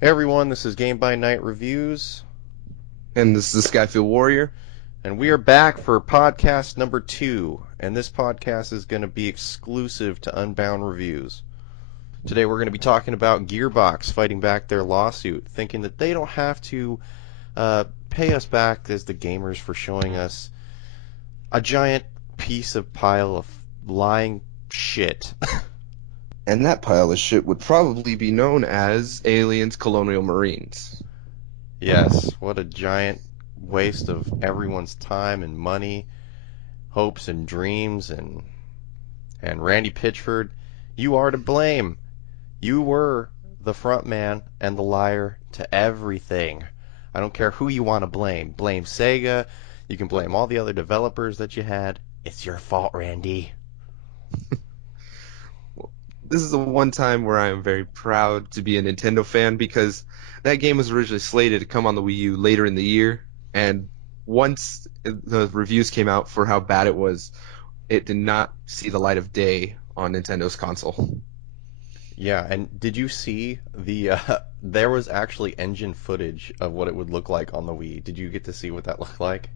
Hey everyone, this is Game by Night Reviews, And this is the Skyfield Warrior. and we are back for podcast number 2. And this podcast is going to be exclusive to Unbound Reviews. Today we're going to be talking about Gearbox fighting back their lawsuit, thinking that they don't have to pay us back as the gamers for showing us a giant piece of pile of lying shit. And that pile of shit would probably be known as Aliens Colonial Marines. Yes, what a giant waste of everyone's time and money, hopes and dreams, and Randy Pitchford, you are to blame. You were the front man and the liar to everything. I don't care who you want to blame. Blame Sega. You can blame all the other developers that you had. It's your fault, Randy. Well, this is the one time where I am very proud to be a Nintendo fan because that game was originally slated to come on the Wii U later in the year, and once the reviews came out for how bad it was, it did not see the light of day on Nintendo's console. Yeah, and did you see there was actually engine footage of what it would look like on the Wii. Did you get to see what that looked like?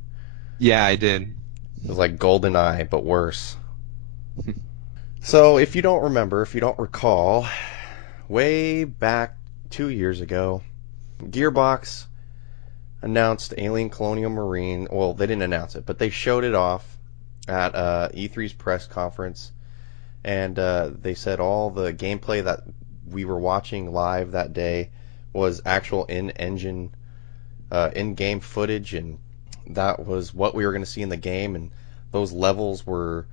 Yeah, I did. It was like GoldenEye, but worse. So, if you don't remember, if you don't recall, way back 2 years ago, Gearbox announced Alien Colonial Marine. Well, they didn't announce it, but they showed it off at E3's press conference, and they said all the gameplay that we were watching live that day was actual in-engine, in-game footage, and that was what we were going to see in the game, and those levels were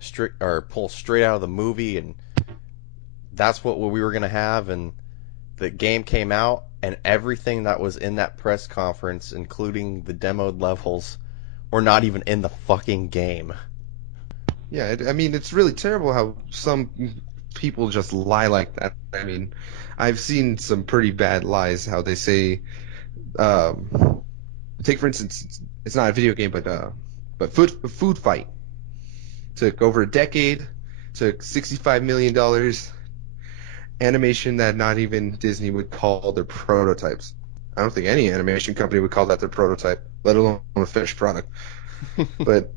strict or pulled straight out of the movie, and that's what we were going to have, and the game came out, and everything that was in that press conference, including the demoed levels, were not even in the fucking game. Yeah, I mean, it's really terrible how some people just lie like that. I mean, I've seen some pretty bad lies. How they say, take for instance, it's not a video game, but food fight took over a decade, took $65 million, animation that not even Disney would call their prototypes. I don't think any animation company would call that their prototype, let alone a finished product. But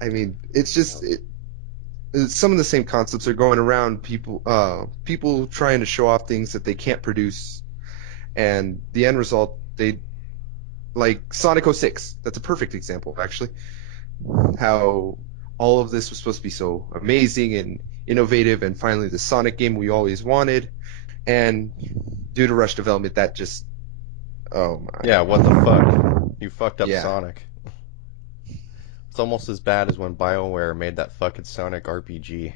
I mean, some of the same concepts are going around. People trying to show off things that they can't produce, and the end result, they like Sonic 06. That's a perfect example, actually. How all of this was supposed to be so amazing and innovative, and finally the Sonic game we always wanted, and due to rush development, that just oh Yeah, my, what the fuck? You fucked up yeah. Sonic. It's almost as bad as when BioWare made that fucking Sonic RPG.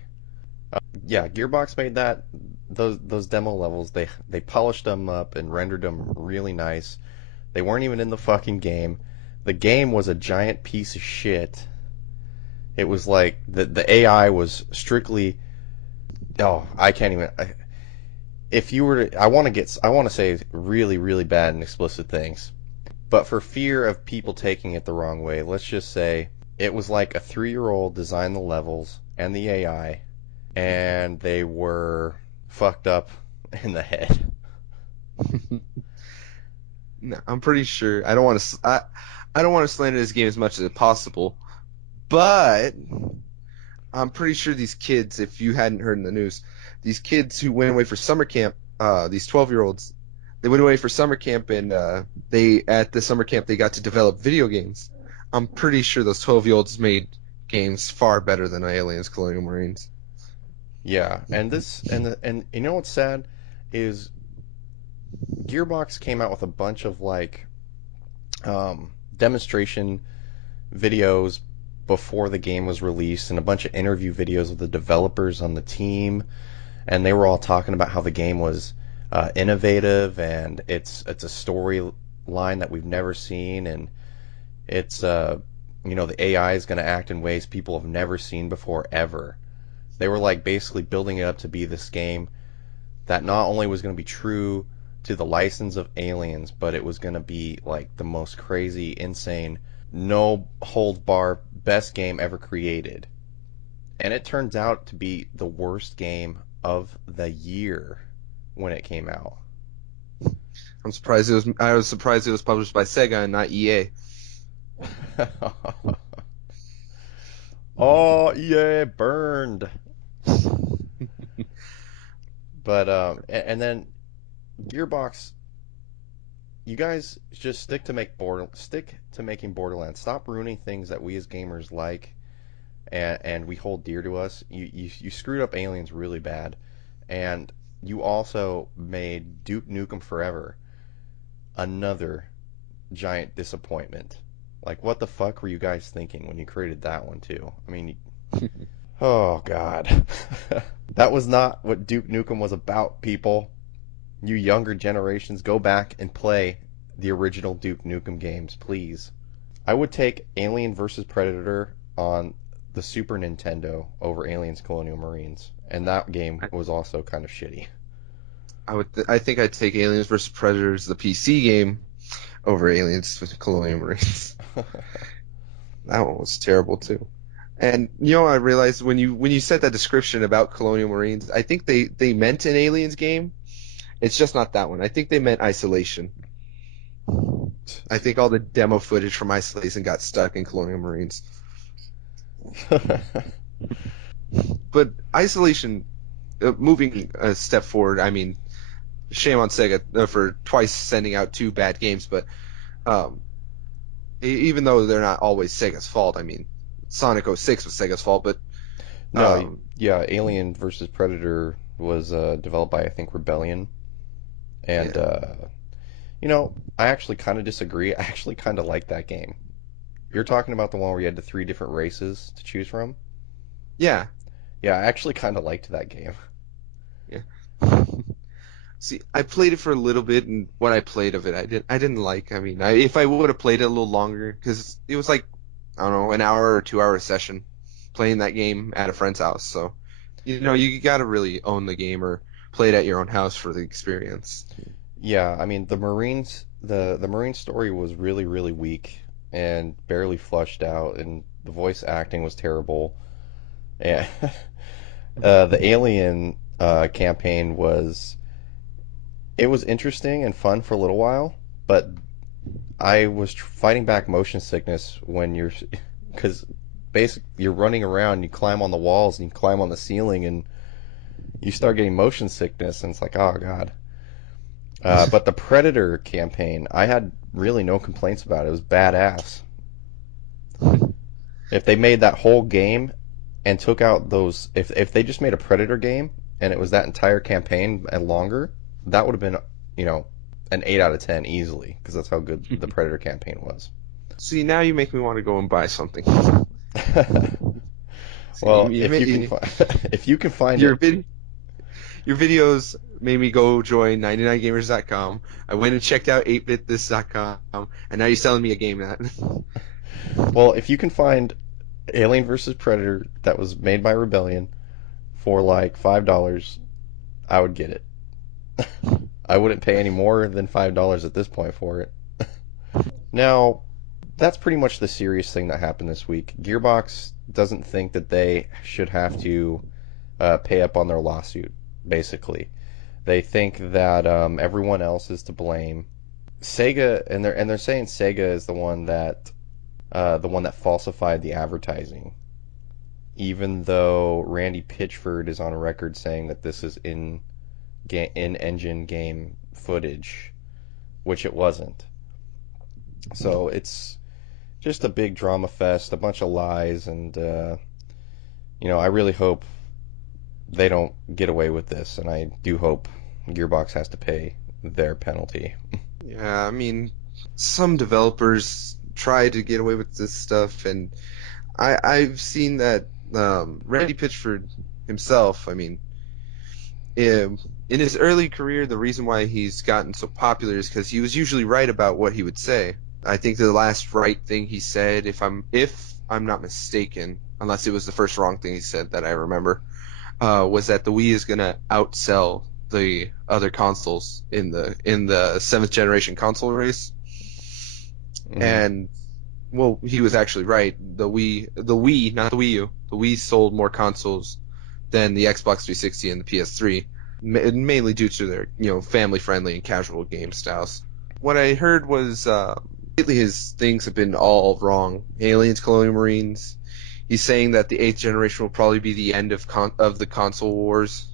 Yeah, Gearbox made that those demo levels. They polished them up and rendered them really nice. They weren't even in the fucking game. The game was a giant piece of shit. It was like the AI was strictly. Oh, I can't even. If you were to, I want to say really really bad and explicit things, but for fear of people taking it the wrong way, let's just say it was like a 3-year-old designed the levels and the AI, and they were fucked up in the head. No, I'm pretty sure. I don't want to slander this game as much as possible, but I'm pretty sure these kids, if you hadn't heard in the news, these kids who went away for summer camp, these 12-year-olds, they went away for summer camp, and they at the summer camp they got to develop video games. I'm pretty sure those 12-year-olds made games far better than Aliens Colonial Marines. Yeah, and this and you know what's sad is Gearbox came out with a bunch of like demonstration videos before the game was released and a bunch of interview videos of the developers on the team, and they were all talking about how the game was innovative and it's a storyline that we've never seen, and it's the AI is going to act in ways people have never seen before ever. They were like basically building it up to be this game that not only was going to be true to the license of Aliens, but it was going to be like the most crazy, insane, no hold bar, best game ever created. And it turns out to be the worst game of the year when it came out. I was surprised it was published by Sega and not EA. Oh, EA burned. But and then Gearbox, you guys just stick to making Borderlands. Stop ruining things that we as gamers like and we hold dear to us. You screwed up Aliens really bad, and you also made Duke Nukem Forever another giant disappointment. Like, what the fuck were you guys thinking when you created that one too? I mean, oh god, that was not what Duke Nukem was about, people. You younger generations, go back and play the original Duke Nukem games, please. I would take Alien vs. Predator on the Super Nintendo over Aliens Colonial Marines, and that game I, was also kind of shitty. I think I'd take Aliens vs. Predators, the PC game, over Aliens with Colonial Marines. That one was terrible too. And I realized when you said that description about Colonial Marines, I think they meant an Aliens game. It's just not that one. I think they meant Isolation. I think all the demo footage from Isolation got stuck in Colonial Marines. But Isolation, moving a step forward, I mean, shame on Sega for twice sending out two bad games, but um, even though they're not always Sega's fault, I mean, Sonic 06 was Sega's fault, but No, um, yeah, Alien vs. Predator was developed by, I think, Rebellion. And, yeah, I actually kind of disagree. I actually kind of like that game. You're talking about the one where you had the three different races to choose from? yeah, Yeah, I actually kind of liked that game. yeah. See, I played it for a little bit, and what I played of it, I didn't like. I mean, if I would have played it a little longer, because it was like, I don't know, an hour or 2 hour session playing that game at a friend's house. So, you got to really own the game or play it at your own house for the experience. Yeah, I mean, the Marine story was really, really weak and barely fleshed out, and the voice acting was terrible. And the Alien campaign was interesting and fun for a little while, but I was fighting back motion sickness when because basically you're running around, you climb on the walls and you climb on the ceiling, and you start getting motion sickness, and it's like, oh god. But the Predator campaign, I had really no complaints about it. It was badass. If they made that whole game and took out those, if they just made a Predator game and it was that entire campaign and longer, that would have been, you know, an 8 out of 10 easily because that's how good the Predator campaign was. See, now you make me want to go and buy something. See, Well, if you can if you can find your it, vid, your videos made me go join 99gamers.com. I went and checked out 8bitthis.com, and now you're selling me a game that. well, if you can find Alien versus Predator that was made by Rebellion for like $5, I would get it. I wouldn't pay any more than $5 at this point for it. Now, that's pretty much the serious thing that happened this week. Gearbox doesn't think that they should have to pay up on their lawsuit, basically. They think that everyone else is to blame. Sega, and they're saying Sega is the one that falsified the advertising, even though Randy Pitchford is on record saying that this is in-engine game footage, which it wasn't. So it's just a big drama fest, a bunch of lies, and I really hope they don't get away with this, and I do hope Gearbox has to pay their penalty. Yeah, I mean, some developers try to get away with this stuff, and I've seen that Randy Pitchford himself, I mean, in his early career, the reason why he's gotten so popular is because he was usually right about what he would say. I think the last right thing he said, if I'm not mistaken, unless it was the first wrong thing he said that I remember, was that the Wii is gonna outsell the other consoles in the seventh generation console race. Mm-hmm. And well, he was actually right. The Wii, not the Wii U, the Wii sold more consoles than the Xbox 360 and the PS3. mainly due to their family friendly and casual game styles. What I heard was lately his things have been all wrong. Aliens, Colonial Marines. He's saying that the eighth generation will probably be the end of the console wars.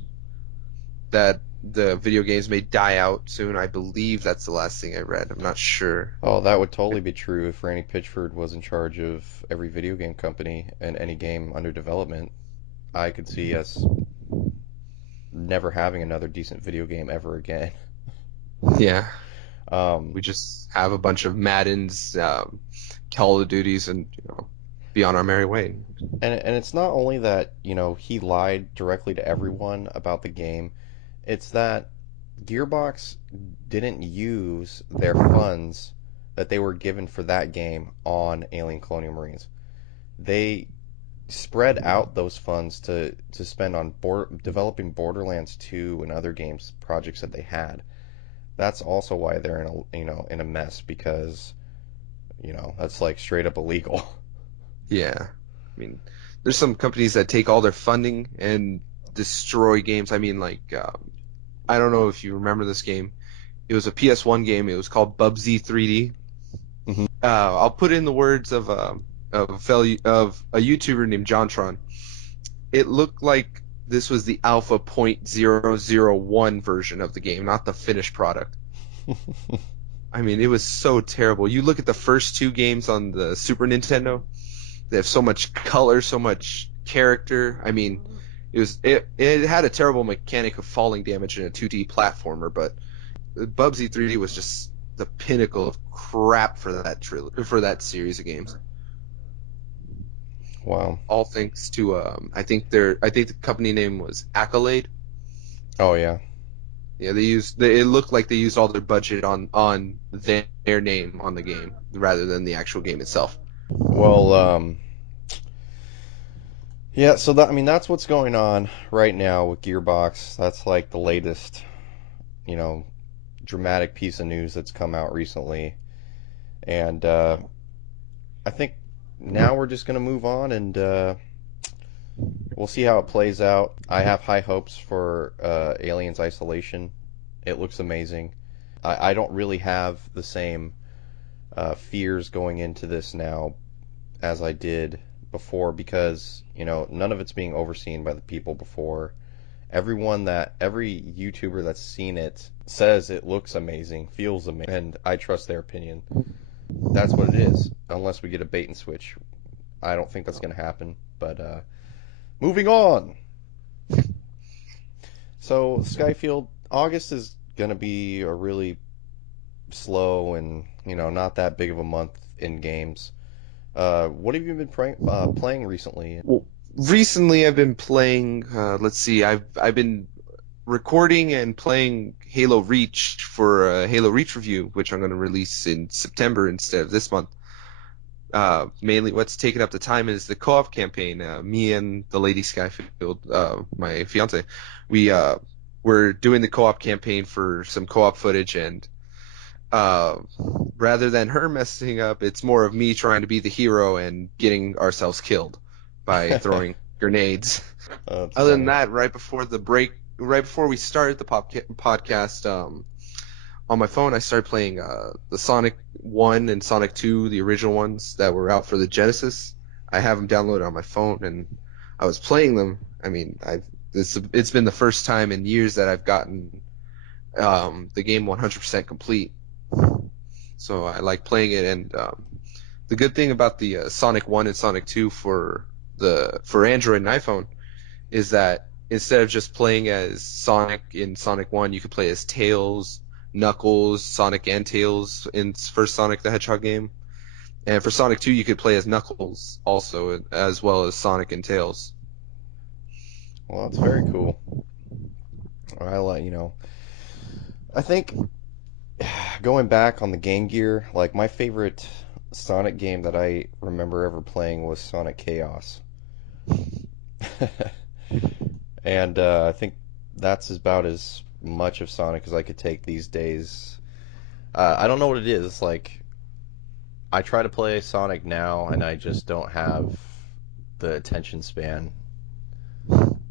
That the video games may die out soon. I believe that's the last thing I read. I'm not sure. Oh, that would totally be true if Randy Pitchford was in charge of every video game company and any game under development. I could see us never having another decent video game ever again. Yeah, Um, we just have a bunch of Maddens, Call of Duties, and be on our merry way. and it's not only that, he lied directly to everyone about the game. It's that Gearbox didn't use their funds that they were given for that game on Alien Colonial Marines. They spread out those funds to spend on developing Borderlands 2 and other games projects that they had. That's also why they're in a mess because that's like straight up illegal. Yeah, I mean, there's some companies that take all their funding and destroy games. I mean, like, I don't know if you remember this game. It was a PS1 game. It was called Bubsy 3D. Hmm. I'll put in the words of a YouTuber named JonTron. It looked like this was the alpha .001 version of the game, not the finished product. I mean, it was so terrible. You look at the first two games on the Super Nintendo, they have so much color, so much character. I mean, it had a terrible mechanic of falling damage in a 2D platformer, but Bubsy 3D was just the pinnacle of crap for for that series of games. Wow. All thanks to I think the company name was Accolade. Oh yeah. Yeah, it looked like they used all their budget on their name on the game rather than the actual game itself. Well, yeah. So that's what's going on right now with Gearbox. That's like the latest, you know, dramatic piece of news that's come out recently, and I think now we're just gonna move on and we'll see how it plays out. I have high hopes for Aliens Isolation. It looks amazing. I don't really have the same fears going into this now as I did before because, none of it's being overseen by the people before. Every YouTuber that's seen it says it looks amazing, feels amazing, and I trust their opinion. That's what it is, unless we get a bait and switch. I don't think that's going to happen, but moving on. So, Skyfield, August is going to be a really slow and, not that big of a month in games. What have you been playing recently? Well, recently I've been playing. Let's see, I've been recording and playing Halo Reach for a Halo Reach review, which I'm going to release in September instead of this month. Mainly what's taken up the time is the co-op campaign. Me and the lady Skyfield, my fiance, we were doing the co-op campaign for some co-op footage, and uh, rather than her messing up, it's more of me trying to be the hero and getting ourselves killed by throwing grenades. That's Other than funny. that, right before we started the podcast, on my phone, I started playing the Sonic 1 and Sonic 2, the original ones that were out for the Genesis. I have them downloaded on my phone, and I was playing them. I mean, it's been the first time in years that I've gotten the game 100% complete. So I like playing it, and the good thing about the Sonic 1 and Sonic 2 for Android and iPhone is that instead of just playing as Sonic in Sonic 1, you could play as Tails, Knuckles, Sonic and Tails in first Sonic the Hedgehog game. And for Sonic 2, you could play as Knuckles also, as well as Sonic and Tails. Well, that's very cool. I think going back on the Game Gear, like my favorite Sonic game that I remember ever playing was Sonic Chaos. And I think that's about as much of Sonic as I could take these days. I don't know what it is. Like, I try to play Sonic now, and I just don't have the attention span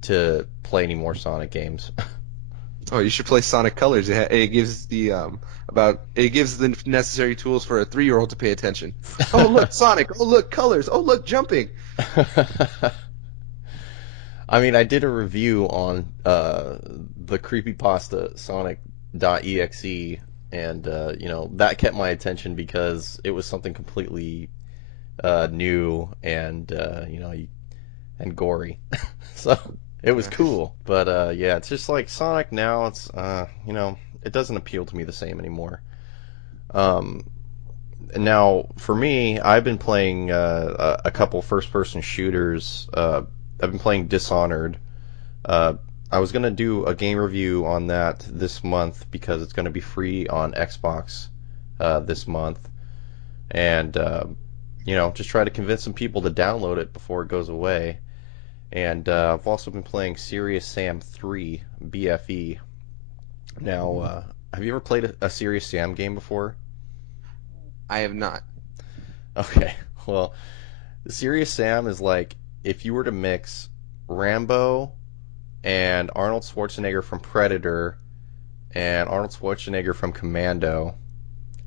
to play any more Sonic games. Oh, you should play Sonic Colors. It gives it gives the necessary tools for a 3-year-old to pay attention. Oh, look, Sonic. Oh, look, colors. Oh, look, jumping. I mean, I did a review on the creepypasta Sonic.exe, and that kept my attention because it was something completely new and and gory. So it was Yeah. cool. But yeah, it's just like Sonic now. It's it doesn't appeal to me the same anymore. Um, Now, for me, I've been playing a couple first-person shooters. I've been playing Dishonored. Uh, I was gonna do a game review on that this month because it's gonna be free on Xbox this month, and just try to convince some people to download it before it goes away. And I've also been playing Serious Sam 3 BFE. Now, have you ever played a Serious Sam game before? I have not. Okay, well, Serious Sam is like if you were to mix Rambo and Arnold Schwarzenegger from Predator and Arnold Schwarzenegger from Commando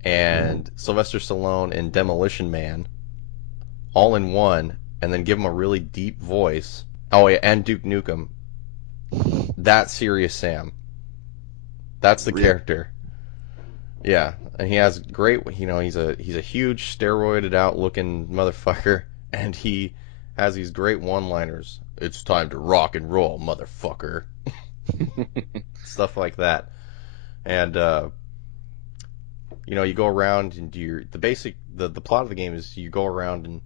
and Sylvester Stallone in Demolition Man all in one, and then give him a really deep voice. Oh yeah, and Duke Nukem. That's Serious Sam. That's the Really? character. Yeah, and he has great. He's a huge steroided out looking motherfucker, and he has these great one-liners. It's time to rock and roll, motherfucker. Stuff like that. And you go around and the plot of the game is you go around and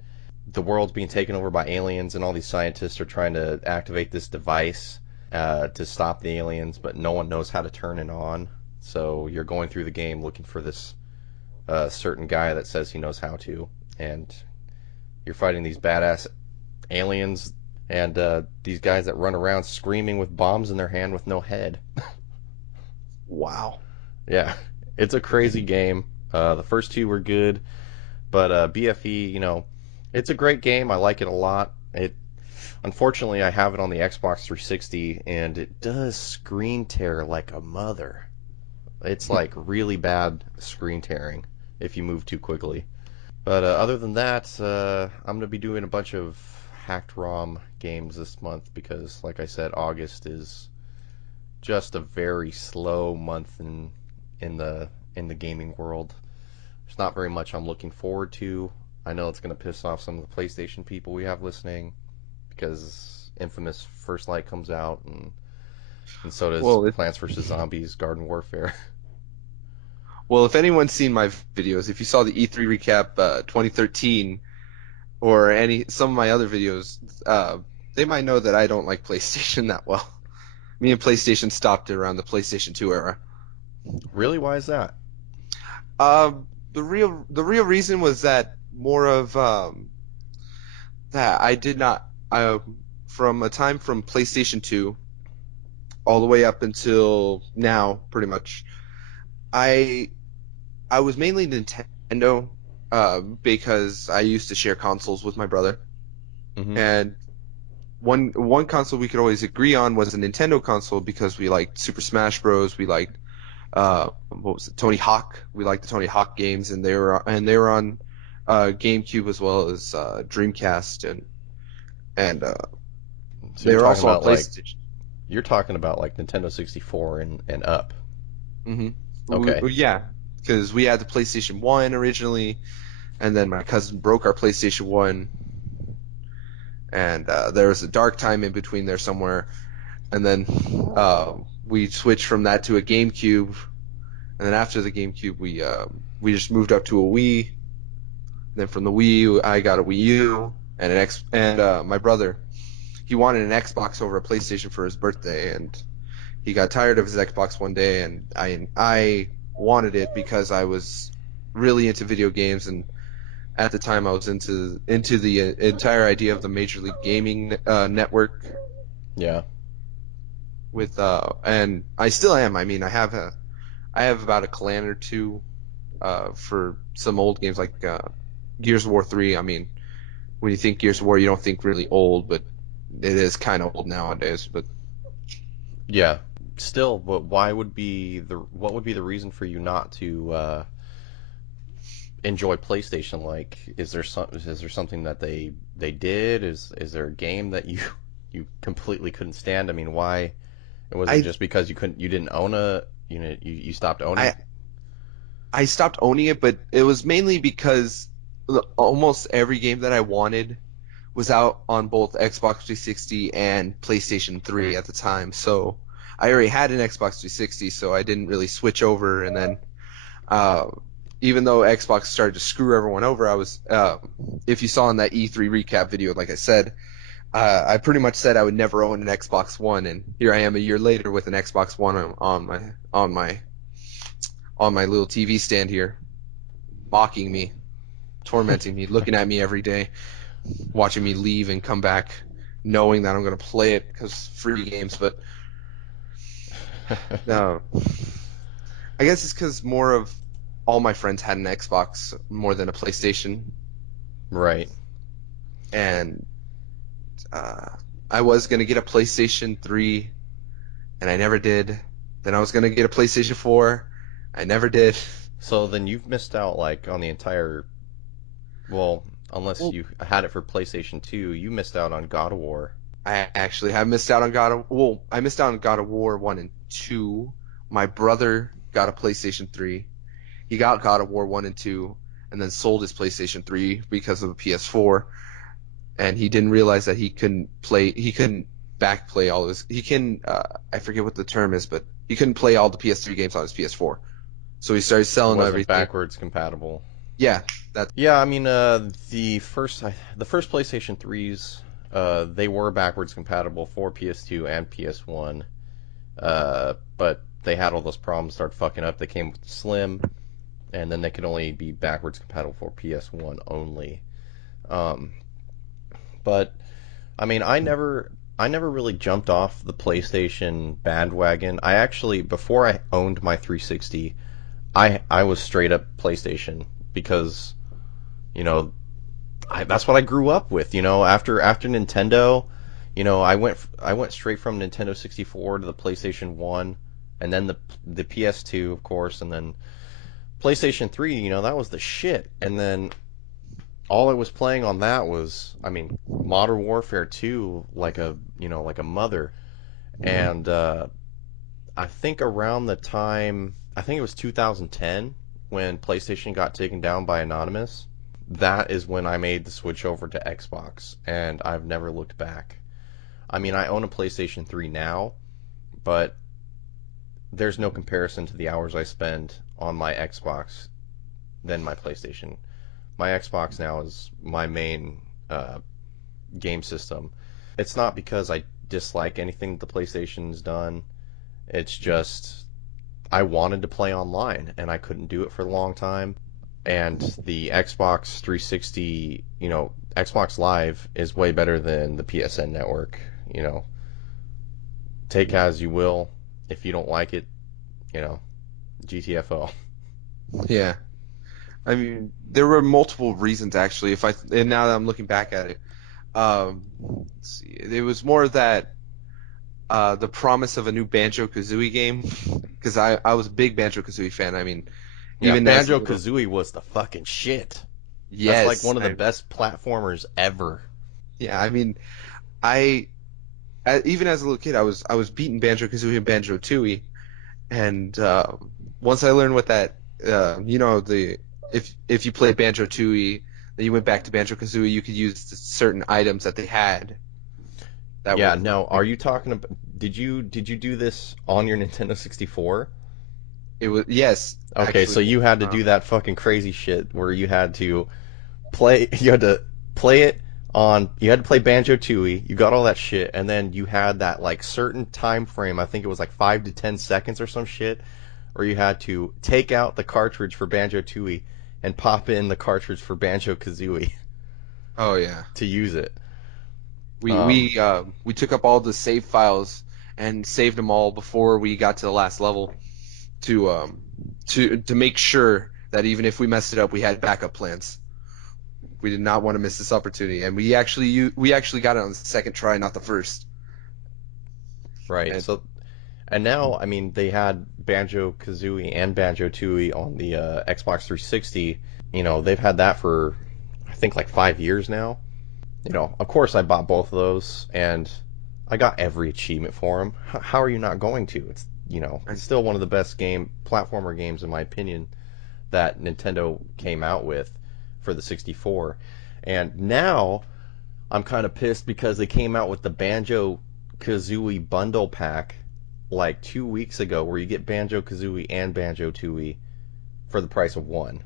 the world's being taken over by aliens, and all these scientists are trying to activate this device to stop the aliens, but no one knows how to turn it on. So you're going through the game looking for this certain guy that says he knows how to, and you're fighting these badass aliens and these guys that run around screaming with bombs in their hand with no head. Wow. Yeah, it's a crazy game. The first two were good, but BFE, it's a great game. I like it a lot. Unfortunately, I have it on the Xbox 360, and it does screen tear like a mother. It's like really bad screen tearing if you move too quickly. But other than that, I'm going to be doing a bunch of hacked ROM games this month because, like I said, August is just a very slow month in the gaming world. There's not very much I'm looking forward to. I know it's going to piss off some of the PlayStation people we have listening because Infamous First Light comes out, and so does Well, Plants vs Zombies Garden Warfare. if anyone's seen my videos, if you saw the E3 recap 2013 or some of my other videos, they might know that I don't like PlayStation that well. Me and PlayStation stopped around the PlayStation 2 era. Really? Why is that? The real reason was that more of that I did not from a time from PlayStation 2 all the way up until now, pretty much. I I was mainly Nintendo because I used to share consoles with my brother, Mm-hmm. and one console we could always agree on was a Nintendo console because we liked Super Smash Bros. We liked what was it, Tony Hawk. We liked the Tony Hawk games, and they were on GameCube as well as Dreamcast, and So they were also on PlayStation. you're talking about like Nintendo 64 and up. hmm Okay. yeah, because we had the PlayStation 1 originally, and then my cousin broke our PlayStation 1, and there was a dark time in between there somewhere, and then we switched from that to a GameCube, and then after the GameCube, we just moved up to a Wii. Then from the Wii, I got a Wii U and my brother, he wanted an Xbox over a PlayStation for his birthday, and he got tired of his Xbox one day, and I wanted it because I was really into video games, and at the time I was into the entire idea of the Major League Gaming network Yeah. and I still am. I mean, I have about a clan or two for some old games like Gears of War 3. I mean, when you think Gears of War, you don't think really old, but it is kind of old nowadays. But Yeah. Still, but what would be the reason for you not to enjoy PlayStation? Like, is there something that they did? Is there a game that you completely couldn't stand? I mean, why? Was it I just because you didn't own a you stopped owning? I I stopped owning it, but it was mainly because almost every game that I wanted was out on both Xbox 360 and PlayStation 3 at the time. So I already had an Xbox 360, so I didn't really switch over. And then, uh, even though Xbox started to screw everyone over, if you saw in that E3 recap video, like I said, I pretty much said I would never own an Xbox One, and here I am a year later with an Xbox One on my little TV stand here, mocking me, tormenting me, looking at me every day, watching me leave and come back, knowing that I'm going to play it because free games. But no, I guess it's because more of all my friends had an Xbox more than a PlayStation, Right. and uh, I was going to get a PlayStation 3, and I never did. Then I was going to get a PlayStation 4, I never did. So then you've missed out like on the entire well, unless Well, you had it for PlayStation 2, you missed out on God of War. I actually have missed out on I missed out on God of War 1 and 2. My brother got a PlayStation 3. He got God of War 1 and 2 and then sold his PlayStation 3 because of a PS4, and he didn't realize that he couldn't back play all his he can I forget what the term is, but he couldn't play all the PS3 games on his PS4. So he started It selling wasn't everything. backwards compatible. Yeah, that's Yeah, I mean, the first PlayStation 3s, they were backwards compatible for PS2 and PS1. But they had all those problems start fucking up. They came with Slim, and then they could only be backwards compatible for PS1 only. Um, but I mean, I never really jumped off the PlayStation bandwagon. I actually, before I owned my 360, I was straight up PlayStation because you know that's what I grew up with. After Nintendo, I went straight from Nintendo 64 to the PlayStation 1, and then the PS2, of course, and then PlayStation 3. That was the shit. And then all I was playing on that was, I mean, Modern Warfare 2, like a mother. And I think around the time, I think it was 2010 when PlayStation got taken down by Anonymous. That is when I made the switch over to Xbox, and I've never looked back. I mean, I own a PlayStation 3 now, but there's no comparison to the hours I spend on my Xbox than my PlayStation. My Xbox now is my main game system. It's not because I dislike anything that the PlayStation's done. It's just I wanted to play online and I couldn't do it for a long time. And the Xbox 360, Xbox Live is way better than the PSN network. You know, take as you will. If you don't like it, you know, GTFO. yeah. I mean, there were multiple reasons actually. If I and now that I'm looking back at it, let's see, it was more that the promise of a new Banjo Kazooie game, because I was a big Banjo Kazooie fan. I mean, Yeah, even as a Banjo little, Kazooie was the fucking shit. That's like yes, one of the best platformers ever. yeah. I mean, I even as a little kid, I was beating Banjo Kazooie and Banjo Tooie, and once I learned what that, the if you played Banjo Tooie, then you went back to Banjo Kazooie, you could use the certain items that they had that Yeah, would no, are you talking about did you do this on your Nintendo 64? it was yes Okay, so actually. you had to Uh, do that fucking crazy shit where you had to you had to play Banjo Tooie, you got all that shit, and then you had that like certain time frame, I think it was like 5 to 10 seconds or some shit, where you had to take out the cartridge for Banjo Tooie and pop in the cartridge for Banjo Kazooie oh yeah. to use it. We Um, we uh, we took up all the save files and saved them all before we got to the last level to to make sure that even if we messed it up, we had backup plans. We did not want to miss this opportunity, and we actually got it on the second try, not the first. right. And So And now, I mean, they had Banjo Kazooie and Banjo Tooie on the Xbox 360. You know, they've had that for I think like 5 years now. You know, of course, I bought both of those, and I got every achievement for them. How are you not going to? It's it's still one of the best platformer games in my opinion that Nintendo came out with for the 64. And now I'm kind of pissed because they came out with the Banjo Kazooie bundle pack like 2 weeks ago, where you get Banjo Kazooie and Banjo Tooie for the price of one.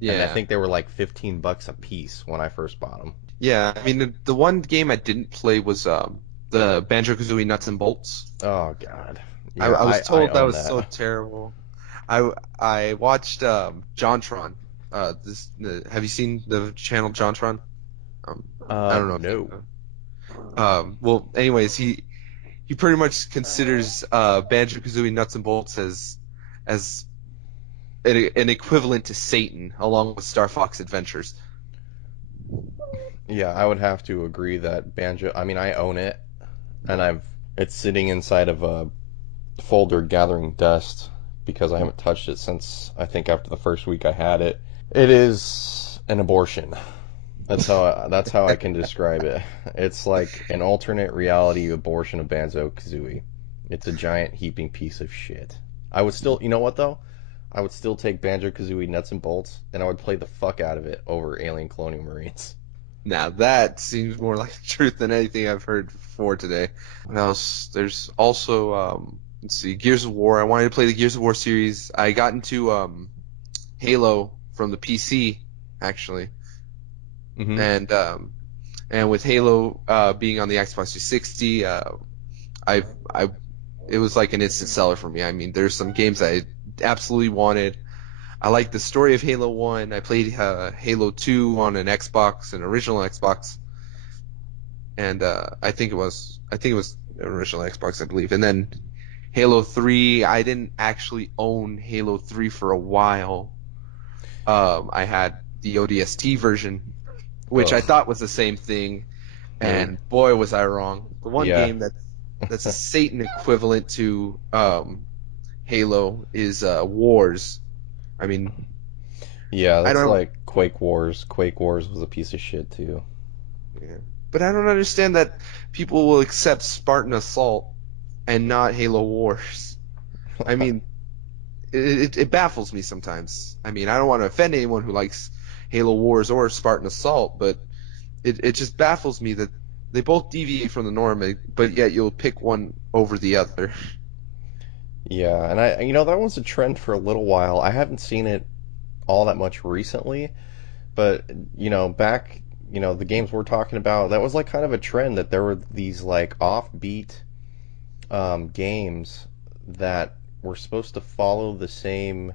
And I Yeah. think they were like $15 a piece when I first bought them. Yeah, I mean the one game I didn't play was the Banjo-Kazooie Nuts and Bolts. Oh God, I, yeah, I was I told that own was so that. terrible. I watched JonTron. Have you seen the channel JonTron? I don't know if you No. know. Well, anyways, he pretty much considers Banjo-Kazooie Nuts and Bolts as an equivalent to Satan, along with Star Fox Adventures. Yeah, I would have to agree that Banjo. I mean, I own it, and it's sitting inside of a folder gathering dust because I haven't touched it since I think after the first week I had it. It is an abortion. That's how I can describe it. It's like an alternate reality abortion of Banjo Kazooie. It's a giant heaping piece of shit. I would still, you know what though? I would still take Banjo Kazooie Nuts and Bolts, and I would play the fuck out of it over Alien Colonial Marines. Now that seems more like the truth than anything I've heard before today. What else? There's also let's see, Gears of War. I wanted to play the Gears of War series. I got into Halo from the PC actually, Mm-hmm. and with Halo being on the Xbox 360, I I it was like an instant seller for me. I mean, there's some games I absolutely wanted. I like the story of Halo 1. I played Halo 2 on an Xbox, an original Xbox, and I think it was an original Xbox, I believe. And then Halo 3, I didn't actually own Halo 3 for a while. I had the ODST version, which I Ugh. thought was the same thing, Mm. and boy was I wrong. The one Yeah. game that's a Satan equivalent to Halo is Wars. I mean, Yeah, I that's don't. like Quake Wars. Quake Wars was a piece of shit too. Yeah. But I don't understand that people will accept Spartan Assault and not Halo Wars. I mean, it baffles me sometimes. I mean, I don't want to offend anyone who likes Halo Wars or Spartan Assault, but it just baffles me that they both deviate from the norm, but yet you'll pick one over the other. Yeah, and that was a trend for a little while. I haven't seen it all that much recently, but back, the games we're talking about, that was like kind of a trend that there were these like offbeat games that were supposed to follow the same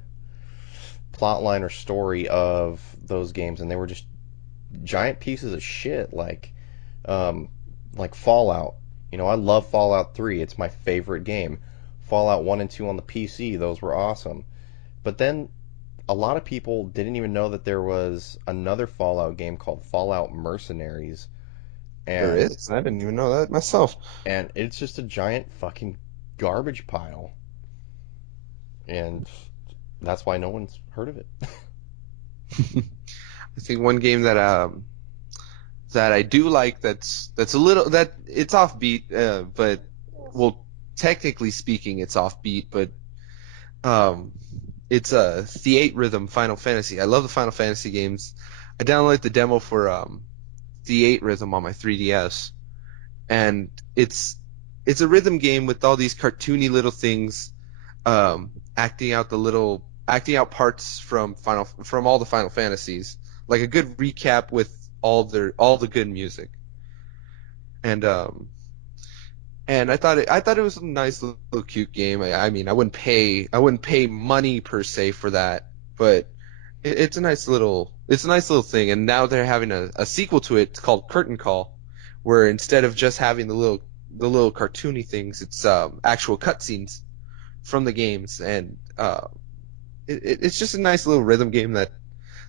plot line or story of those games, and they were just giant pieces of shit, um, like Fallout. I love Fallout 3. It's my favorite game. Fallout 1 and 2 on the PC, those were awesome. But then a lot of people didn't even know that there was another Fallout game called Fallout Mercenaries, There and is. I didn't even know that myself. it's just a giant fucking garbage pile, and that's why no one's heard of it. I think one game that I do like that's a little that it's offbeat, but well, technically speaking, it's offbeat, but um, it's a The8 Rhythm Final Fantasy. I love the Final Fantasy games. I downloaded the demo for The8 Rhythm on my 3DS, and it's a rhythm game with all these cartoony little things, acting out parts from all the Final Fantasies, like a good recap with all the good music. And I thought it was a nice little cute game. I mean, I wouldn't pay money per se for that, but it's a nice little thing. And now they're having a sequel to it. It's called Curtain Call, where instead of just having the little cartoony things, it's actual cutscenes from the games, and it's just a nice little rhythm game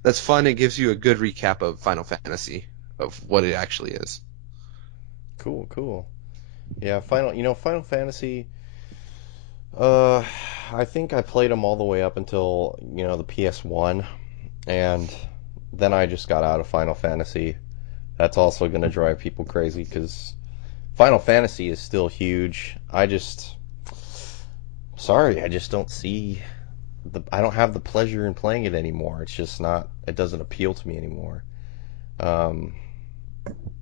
that's fun. It gives you a good recap of Final Fantasy, of what it actually is. Cool, cool. Yeah, Final Fantasy. Uh, I think I played them all the way up until, the PS1, and then I just got out of Final Fantasy. That's also going to drive people crazy because Final Fantasy is still huge. Sorry, I just don't see I don't have the pleasure in playing it anymore. It's just not, it doesn't appeal to me anymore. Um,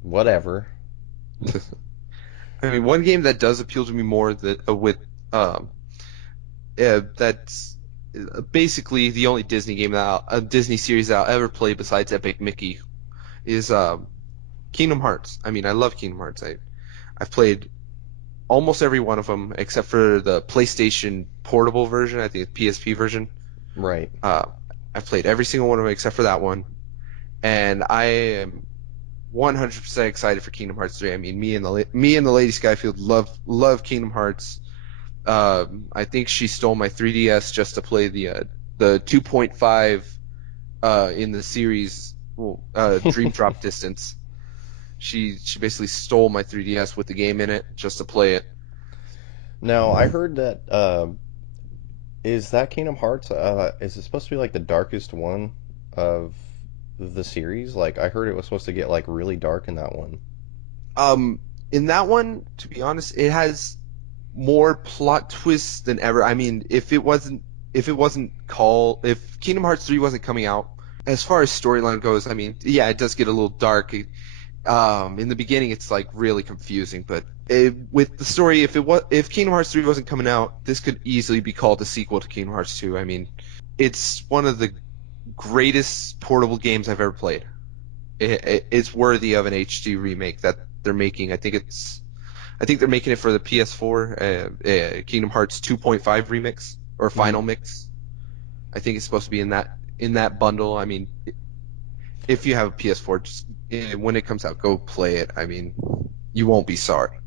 Whatever. I mean, one game that does appeal to me more that with um that's basically the only Disney game a Disney series that I'll ever play besides Epic Mickey is Kingdom Hearts. I mean, I love Kingdom Hearts. I've played almost every one of them except for the PlayStation Portable version. I think the PSP version. Right. Uh, I've played every single one of them except for that one, and I am 100% excited for Kingdom Hearts 3. I mean, me and the Lady Skyfield love Kingdom Hearts. I think she stole my 3DS just to play the 2.5 in the series Dream Drop Distance. She basically stole my 3DS with the game in it just to play it. Now, I heard that is that Kingdom Hearts is it supposed to be like the darkest one of the series? Like I heard it was supposed to get like really dark in that one. Um, in that one, to be honest, it has more plot twists than ever. I mean, if Kingdom Hearts 3 wasn't coming out, as far as storyline goes, I mean, yeah, it does get a little dark. In the beginning, it's like really confusing, but with the story, if Kingdom Hearts 3 wasn't coming out, this could easily be called a sequel to Kingdom Hearts 2. I mean, it's one of the greatest portable games I've ever played. It's worthy of an HD remake that they're making. I think they're making it for the PS4, Kingdom Hearts 2.5 remix or Hmm. final mix. I think it's supposed to be in that bundle. I mean, if you have a PS4, just when it comes out, go play it. I mean, you won't be sorry.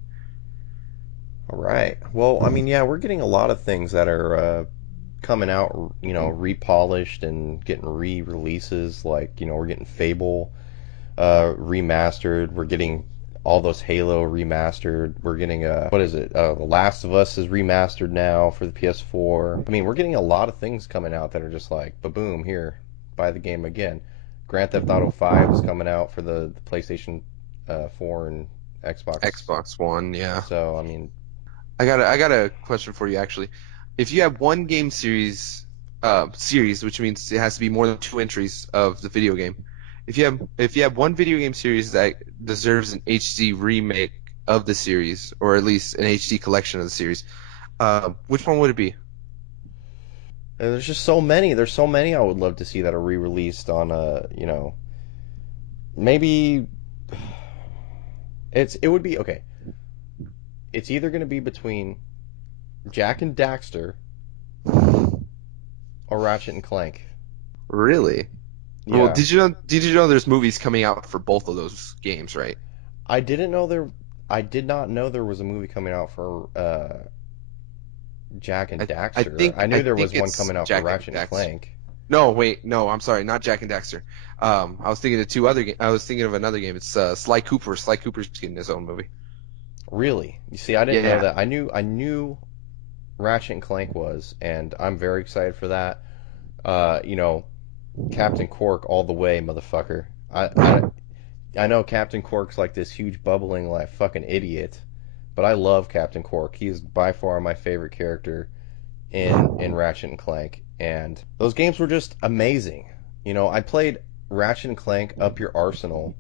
All right. Well, I mean, yeah, we're getting a lot of things that are coming out, repolished and getting re-releases. Like, we're getting Fable remastered. We're getting all those Halo remastered. We're getting what is it? The Last of Us is remastered now for the PS4. I mean, we're getting a lot of things coming out that are just like, ba-boom, here, buy the game again. Grand Theft Auto 5 is coming out for the PlayStation 4 and Xbox. Xbox One, yeah. So, I mean, I got a question for you actually. If you have one game series, which means it has to be more than two entries of the video game. If you have one video game series that deserves an HD remake of the series, or at least an HD collection of the series, which one would it be? there's just so many. There's so many I would love to see that are re-released on maybe it would be okay. It's either going to be between Jack and Daxter or Ratchet and Clank. Really? Well, Yeah, did you know there's movies coming out for both of those games, right? I didn't know there. I did not know there was a movie coming out for Jack and Daxter. I I knew there was think one it's coming out for Jack and Ratchet and Dax. Clank. No, wait, no, I'm sorry, not Jack and Daxter. I was thinking of I was thinking of another game. It's Sly Cooper. Sly Cooper's getting his own movie. Really? You see, I didn't know Yeah. that. I knew Ratchet and Clank was, and I'm very excited for that. Uh, you know, Captain Cork all the way, motherfucker. I know Captain Cork's like this huge bubbling like fucking idiot, but I love Captain Cork. He is by far my favorite character in Ratchet and Clank, and those games were just amazing. I played Ratchet and Clank Up Your Arsenal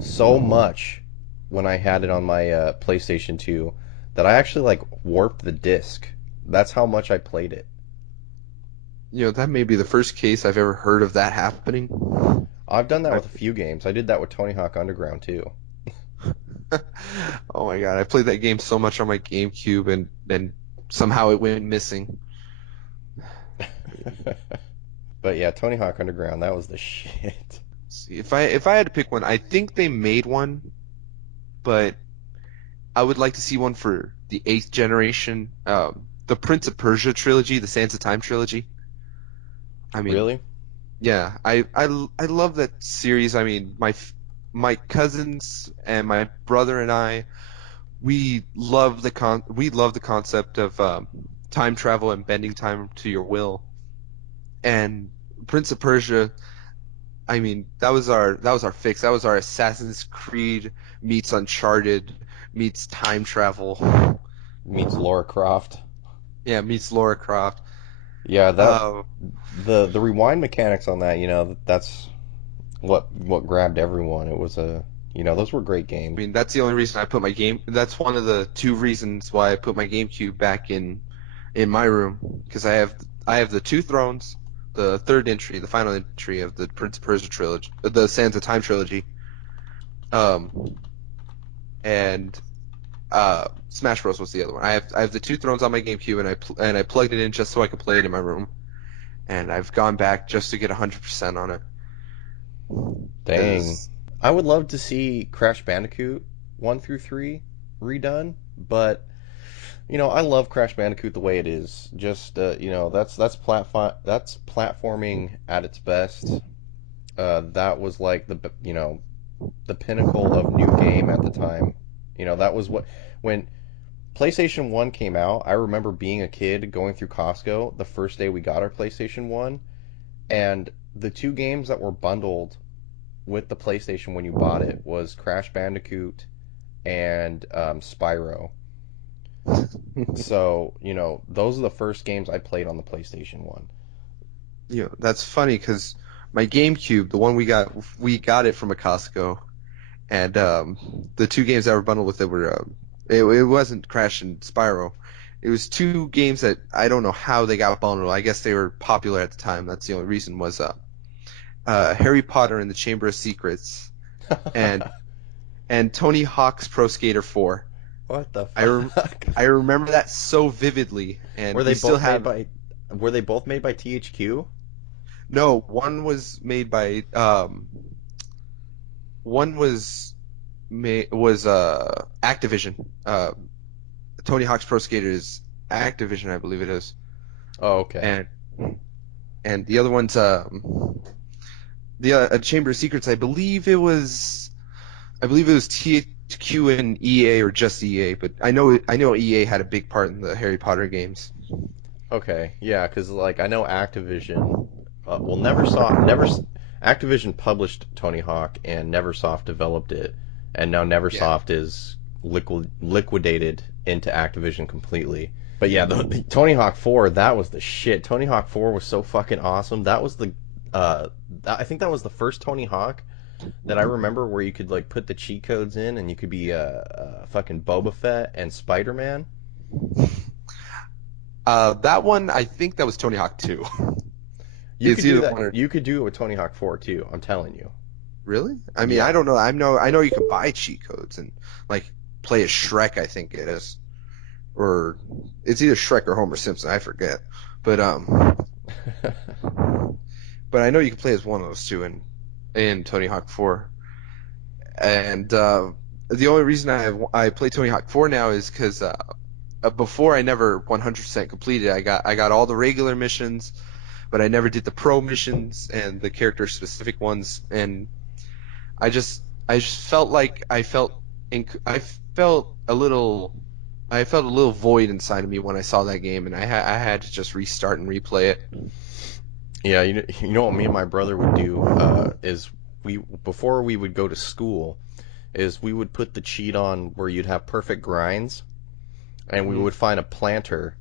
so much when I had it on my PlayStation 2 that I actually like warped the disc. That's how much I played it. You know, that may be the first case I've ever heard of that happening. I've done that I, with a few games. I did that with Tony Hawk Underground too. oh my God, I played that game so much on my GameCube and somehow it went missing. But yeah, Tony Hawk Underground, that was the shit. See, if I had to pick one, I think they made one, but I would like to see one for the eighth generation, the Prince of Persia trilogy, the Sands of Time trilogy. I mean, Really? yeah, I love that series. I mean, my cousins and my brother and I, we love the concept of time travel and bending time to your will. And Prince of Persia, I mean, that was our fix. That was our Assassin's Creed meets Uncharted meets time travel. Meets Lara Croft. Yeah, meets Lara Croft. Yeah, that Uh, the rewind mechanics on that, that's what grabbed everyone. It was those were great I games. mean, that's the only reason I put my game. That's one of the two reasons why I put my GameCube back in my room because I have the two thrones, the third entry, the final entry of the Prince of Persia trilogy, the Sands of Time trilogy, um, and Smash Bros was the other one. I have the two thrones on my GameCube and I plugged it in just so I could play it in my room, and I've gone back just to get 100% on it Dang. because I would love to see Crash Bandicoot 1 through 3 redone, but I love Crash Bandicoot the way it is. Just that's platforming at its best. That was like the pinnacle of new game at the time. That was when PlayStation 1 came out. I remember being a kid going through Costco the first day we got our PlayStation 1, and the two games that were bundled with the PlayStation when you bought it was Crash Bandicoot and Spyro. So, those are the first games I played on the PlayStation 1. that's funny because my GameCube, the one we got it from a Costco, and the two games that were bundled with it were it wasn't Crash and Spyro. It was two games that I don't know how they got bundled. I guess they were popular at the time. That's the only reason was Harry Potter and the Chamber of Secrets and Tony Hawk's Pro Skater 4. What the I rem fuck? I remember that so vividly, Were and they we still both made have. by were they both made by THQ? No, one was Activision. Tony Hawk's Pro Skater is Activision, I believe it is, Oh, okay. and the other one's the Chamber of Secrets. I believe it was THQ and EA or just EA, but I know EA had a big part in the Harry Potter games. Okay. Yeah, cuz like I know Activision well Neversoft Activision published Tony Hawk and Neversoft developed it, and now Yeah. Neversoft is liquidated into Activision completely. But yeah, the Tony Hawk 4, that was the shit. Tony Hawk 4 was so fucking awesome. That was uh I think that was the first Tony Hawk that I remember where you could like put the cheat codes in and you could be fucking Boba Fett and Spider-Man. That one, I think that was Tony Hawk 2. You It's could do either that. one or You could do it with Tony Hawk 4 too. I'm telling you. really? I mean, I Yeah. don't know. I know you can buy cheat codes and like play as Shrek, I think it is. Or it's either Shrek or Homer Simpson, I forget. But I know you can play as one of those two in Tony Hawk 4. And the only reason I play Tony Hawk 4 now is because before I never 100% completed. I got all the regular missions, but I never did the pro missions and the character specific ones. And I just felt like I felt a little I felt a little void inside of me when I saw that game, and I had to just restart and replay it. Yeah, you know what me and my brother would do is we before we would go to school is we would put the cheat on where you'd have perfect grinds and we Mhm. would find a planter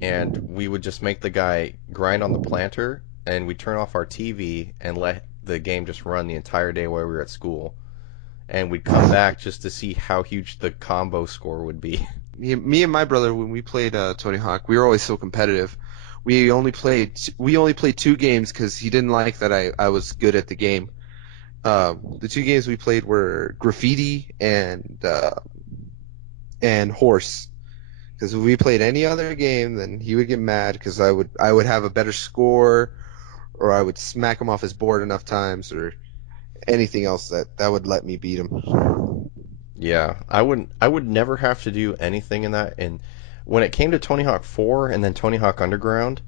and we would just make the guy grind on the planter and we turn off our TV and let the game just run the entire day while we were at school and we'd come back just to see how huge the combo score would be. Me and my brother, when we played Tony Hawk, we were always so competitive. We only played two games because he didn't like that I was good at the game. The two games we played were Graffiti and Horse. Because if we played any other game, then he would get mad because I would have a better score, or I would smack him off his board enough times, or anything else that would let me beat him. Yeah, I would never have to do anything in that and when it came to Tony Hawk 4 and then Tony Hawk Underground,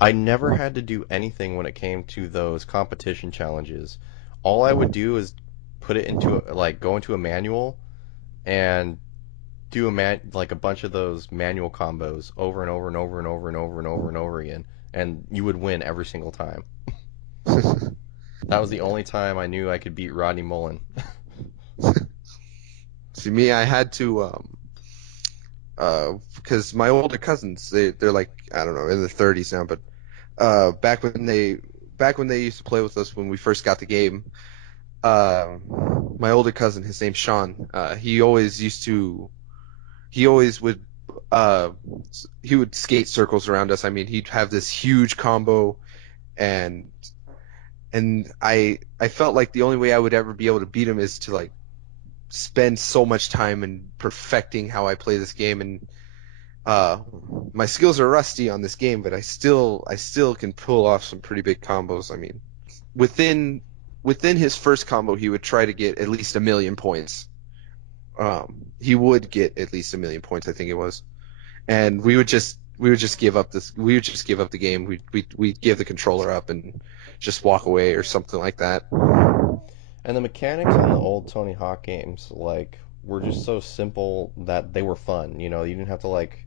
I never had to do anything when it came to those competition challenges. All I would do is put it into like go into a manual and do like a bunch of those manual combos over and over and over and over and over and over and over again, and you would win every single time. That was the only time I knew I could beat Rodney Mullen. See, me, I had to because my older cousins, they're like, I don't know, in their 30s now, but back when they used to play with us when we first got the game, uh, my older cousin, his name's Sean, he always would uh he would skate circles around us. I mean, he'd have this huge combo, and I felt like the only way I would ever be able to beat him is to like spend so much time in perfecting how I play this game. And uh my skills are rusty on this game, but I still can pull off some pretty big combos. I mean, within within his first combo he would try to get at least 1,000,000 points. He would get at least 1,000,000 points, I think it was. And we would just give up the game. We'd give the controller up and just walk away or something like that. And the mechanics on the old Tony Hawk games, like, were just so simple that they were fun. You didn't have to like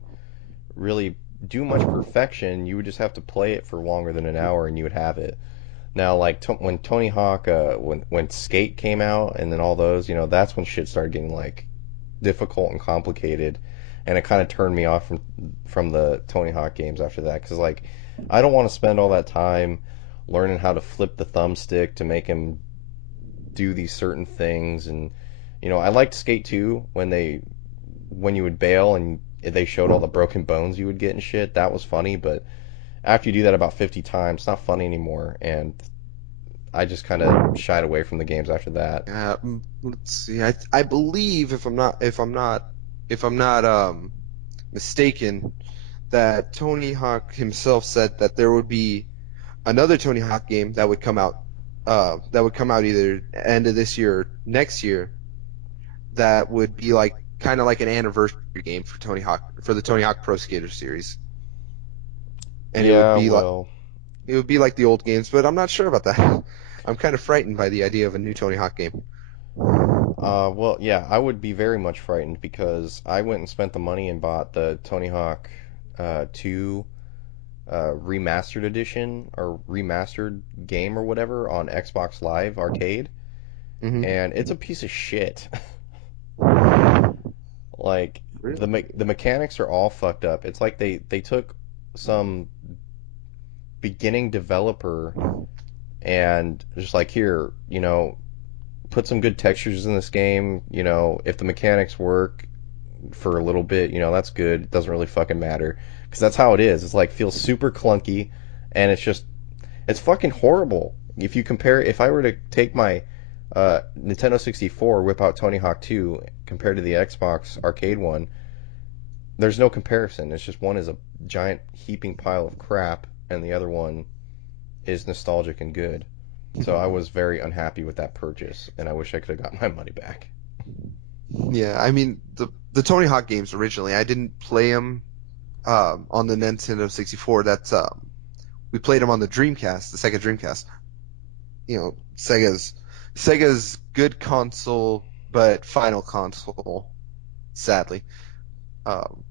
really do much perfection. You would just have to play it for longer than an hour, and you would have it. Now, like when Tony Hawk, when Skate came out, and then all those, that's when shit started getting like difficult and complicated, and it kind of turned me off from the Tony Hawk games after that, because like I don't want to spend all that time learning how to flip the thumbstick to make him do these certain things. And I liked Skate 2 when you would bail and they showed all the broken bones you would get and shit. That was funny, but after you do that about 50 times, it's not funny anymore, and I just kind of shied away from the games after that. Let's see. I believe if I'm not mistaken, that Tony Hawk himself said that there would be another Tony Hawk game that would come out either end of this year or next year, that would be like kind of like an anniversary game for the Tony Hawk Pro Skater series, and Yeah, well, it would be like the old games, but I'm not sure about that. I'm kind of frightened by the idea of a new Tony Hawk game. yeah, I would be very much frightened because I went and spent the money and bought the Tony Hawk 2 remastered edition or remastered game or whatever on Xbox Live Arcade, Hmm. and it's a piece of shit. Like Really? the mechanics are all fucked up. It's like they took some beginning developer and just like, here, put some good textures in this game. If the mechanics work for a little bit, that's good. It doesn't really fucking matter because that's how it is. It's like feels super clunky, and it's fucking horrible. If I were to take my Nintendo 64, whip out Tony Hawk 2 compared to the Xbox arcade one, there's no comparison. It's just one is a giant heaping pile of crap, and the other one is nostalgic and good. So I was very unhappy with that purchase, and I wish I could have got my money back. Yeah, I mean the Tony Hawk games originally, I didn't play them on the Nintendo 64. We played them on the Dreamcast, the Sega Dreamcast. Sega's good console, but final console, sadly. Um,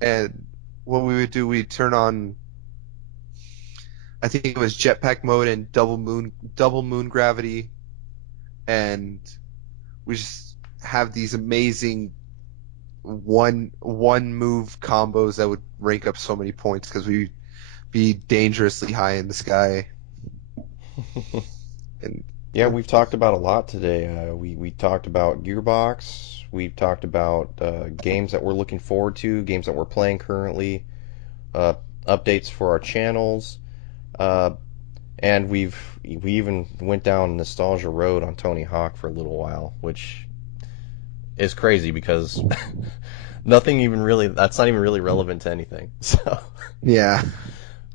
and what we would do, we'd turn on, I think it was jetpack mode and double moon gravity, and we just have these amazing one move combos that would rank up so many points because we'd be dangerously high in the sky. And Yeah, we've talked about a lot today. We talked about Gearbox. We talked about games that we're looking forward to, games that we're playing currently, uh, updates for our channels, uh, and we even went down nostalgia road on Tony Hawk for a little while, which is crazy because nothing even really that's not even really relevant to anything. So, yeah,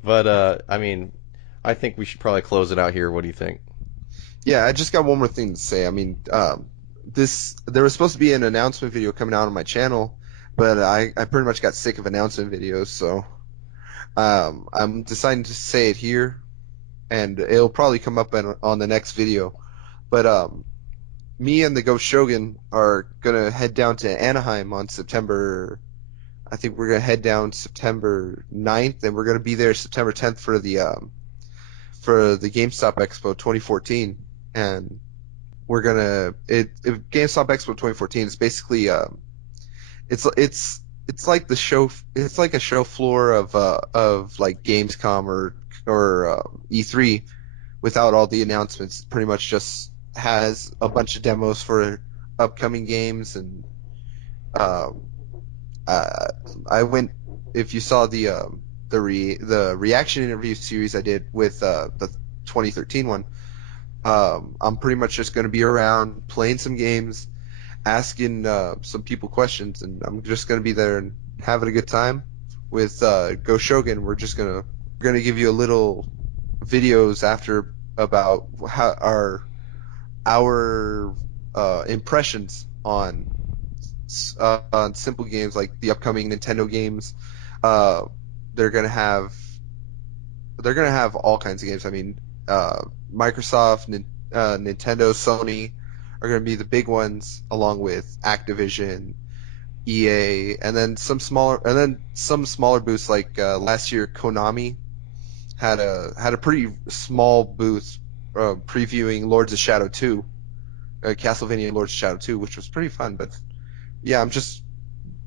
but I mean, I think we should probably close it out here. What do you think? yeah. I just got one more thing to say. I mean, this there was supposed to be an announcement video coming out on my channel, but I pretty much got sick of announcement videos, so I'm deciding to say it here, and it'll probably come up on the next video. But me and the Ghost Shogun are gonna head down to Anaheim on September. I think we're gonna head down September 9th, and we're gonna be there September 10th for the GameStop Expo 2014. And we're gonna GameStop Expo 2014 is basically it's like the show. It's like a show floor of like Gamescom or E3 without all the announcements. It pretty much just has a bunch of demos for upcoming games and um, uh, I went. If you saw the reaction interview series I did with the 2013 one, I'm pretty much just going to be around playing some games, asking some people questions, and I'm just going to be there and having a good time. With Go Shogun, we're gonna give you a little videos after about how our impressions on simple games like the upcoming Nintendo games. Uh, they're gonna have they're gonna have all kinds of games. I mean, Microsoft, Nintendo, Sony are gonna be the big ones, along with Activision, EA, and then some smaller booths like last year Konami had a pretty small booth previewing Lords of Shadow 2, Castlevania Lords of Shadow 2, which was pretty fun. But yeah, I'm just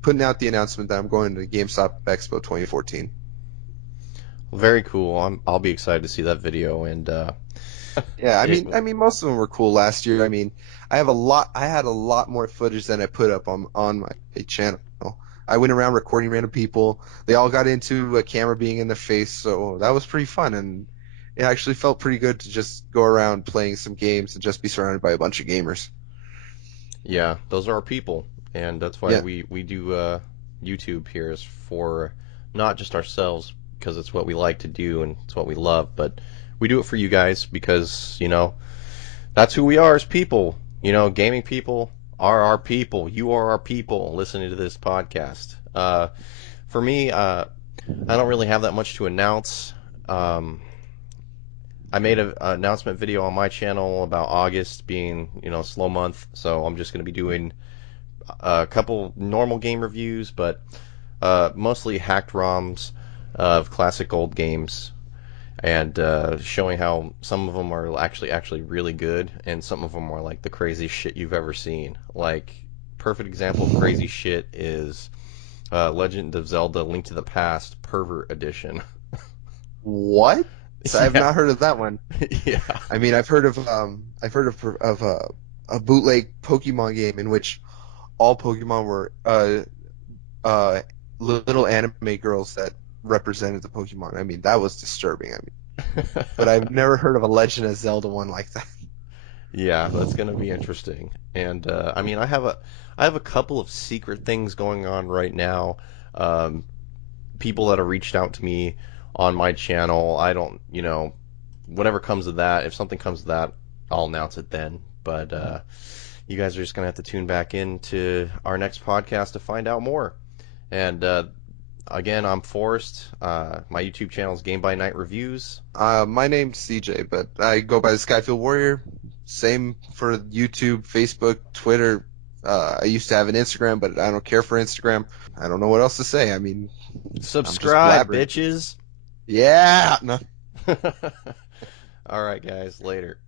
putting out the announcement that I'm going to GameStop Expo 2014. Very cool. I'll be excited to see that video. And Yeah, it, I mean, most of them were cool last year. I mean, I had a lot more footage than I put up on my channel. I went around recording random people. They all got into a camera being in their face, so that was pretty fun, and it actually felt pretty good to just go around playing some games and just be surrounded by a bunch of gamers. yeah, those are our people, and that's why Yeah, we do YouTube here, is for not just ourselves, because it's what we like to do and it's what we love, but we do it for you guys because that's who we are as people. Gaming people are our people. You are our people listening to this podcast. For me, I don't really have that much to announce. Um, I made an announcement video on my channel about August being, slow month, so I'm just going to be doing a couple normal game reviews, but mostly hacked ROMs of classic old games, and showing how some of them are actually really good, and some of them are like the craziest shit you've ever seen. Like, perfect example of crazy shit is Legend of Zelda: Link to the Past Pervert Edition. what? So I've Yeah, not heard of that one. yeah. I mean, I've heard of a bootleg Pokemon game in which all Pokemon were uh, little anime girls that represented the Pokemon. I mean, that was disturbing. I mean, but I've never heard of a Legend of Zelda one like that. Yeah, that's gonna be interesting. And I mean, I have a couple of secret things going on right now. Um, People that have reached out to me on my channel. I don't, whatever comes of that, if something comes of that, I'll announce it then. But you guys are just gonna have to tune back in to our next podcast to find out more. And again, I'm Forrest. My YouTube channel is Game by Night Reviews. My name's CJ, but I go by the Skyfield Warrior. Same for YouTube, Facebook, Twitter. I used to have an Instagram, but I don't care for Instagram. I don't know what else to say. I mean, I'm just Subscribe, blabbering. bitches. Yeah. No. All right, guys. Later.